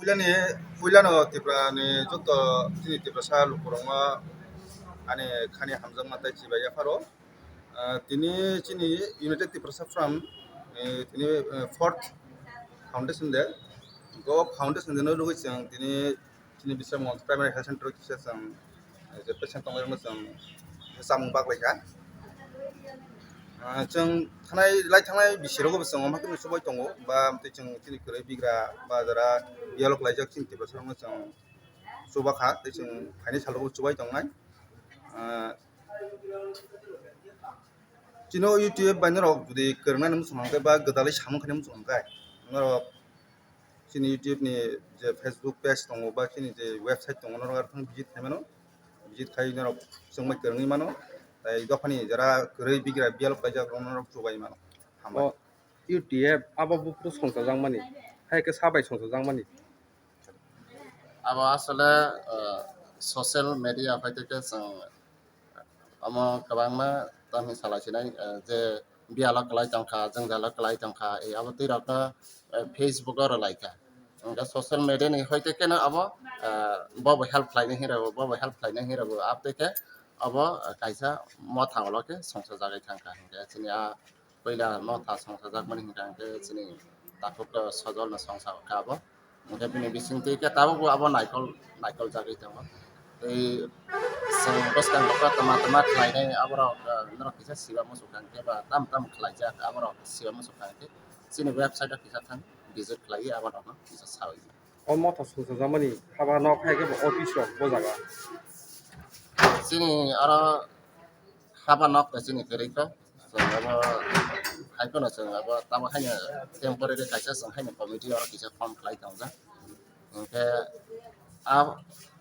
Puilani puilano tiprani joto tini tipra sa lukurongma ani khani hamjang matai chibaya pharo tini chini United Tipra From tini fourth foundation de go foundation de no lugui chang tini bisam primary health center kisa chang je patient tong mo chang samung bak laika जों थांनाय बिसोरावबो जों माखौ सुबाय दङ बा जों दिनै गोरै बिग्रा बाजारा दियालग लाइजाक चिन्ति बसरावनो जों सुबाखा जों फाइनाल सालबो सुबाय दंनाय चिनो YouTube बायनरक जुदि गोरनानै मुसुमांगाय बा गोदालै सामखाने मुसुमांगाय नरक चिनि YouTube नि जे Facebook पेज दङ बा चिनि जे वेबसाइट दङ नरक थां भिजिट खालामनो भिजिट खालामनो जों मै गोरनै मानो दखानी जरा गोरै बिग्रा बियाल बायजा रंनरक सुबाय मानो हामा UTF ababu songsa mani hai ke sabai songsa mani abo asale social media faiteke जों amo kabangma tami salachinai je biala kelai tangka jengdala kelai tangka abo tirakna Facebook or laika engka social media ni hoite kena abo bobo help line hirago apteke abo kaisa mo thanglo ke songsa jagai tangka engka chini पहिला म था संसाजक मनि हिंगा के चिनि ताफुक सजल न संसा का अब मुखे पनि बिसिंति के ताबो अब नाइकल जागै दङ ए सं बसकां लका तमा खाइने अब र नर किसा सिवा मसु कां के बा ताम खाइजा अब र सिवा मसु कां के चिनि वेबसाइट किसा थां भिजिट खाइ अब र किसा सावि o motha sungsajakmani haba nok haike bo office rok bojaga चिनि अर हाबा नक चिनि फेरिखो अब हाइकोन जों अब ताबो हाइनो टेम्परेरी काइसा जों हाइनो कमिटि अर किसा फर्म खाइ दंजा ओमफ्राय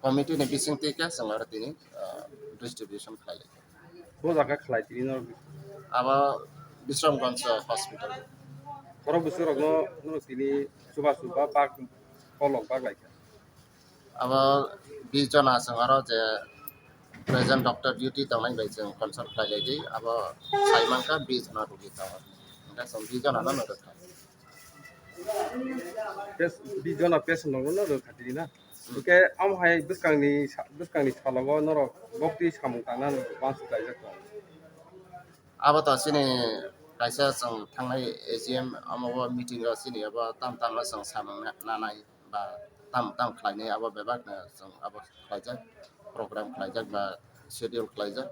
कमिटिनि बिसिंथि के जों आरो दिनै डिस्ट्रिबिउसन खालायो bojaga khlaitini no अब विश्रामगञ्ज hospital borok bising rok no tini chuba bak kolok bak laika अब 20 जना जों आरो जे प्रेजेन्ट डक्टर डिउटी दंनाय बाय जों कनसाल्ट खालायदि अब साइमानका 20 जना रुगि दङ ओमफ्राय जों 20 जना न नरखा di jona patient rok no khatini na oke am hai bwskangni salogo norok bokti samung tangna bansi kaijak dong अब त सिनि काइसा जों थांनाय एजिएम अमाबा मिटिं सिनि अब ताम जों सामों नानाय बा ताम खालायनाय अब बेबागनो जों अब खालायजाक प्रग्राम खालायजाक बा शेड्युल खालायजाक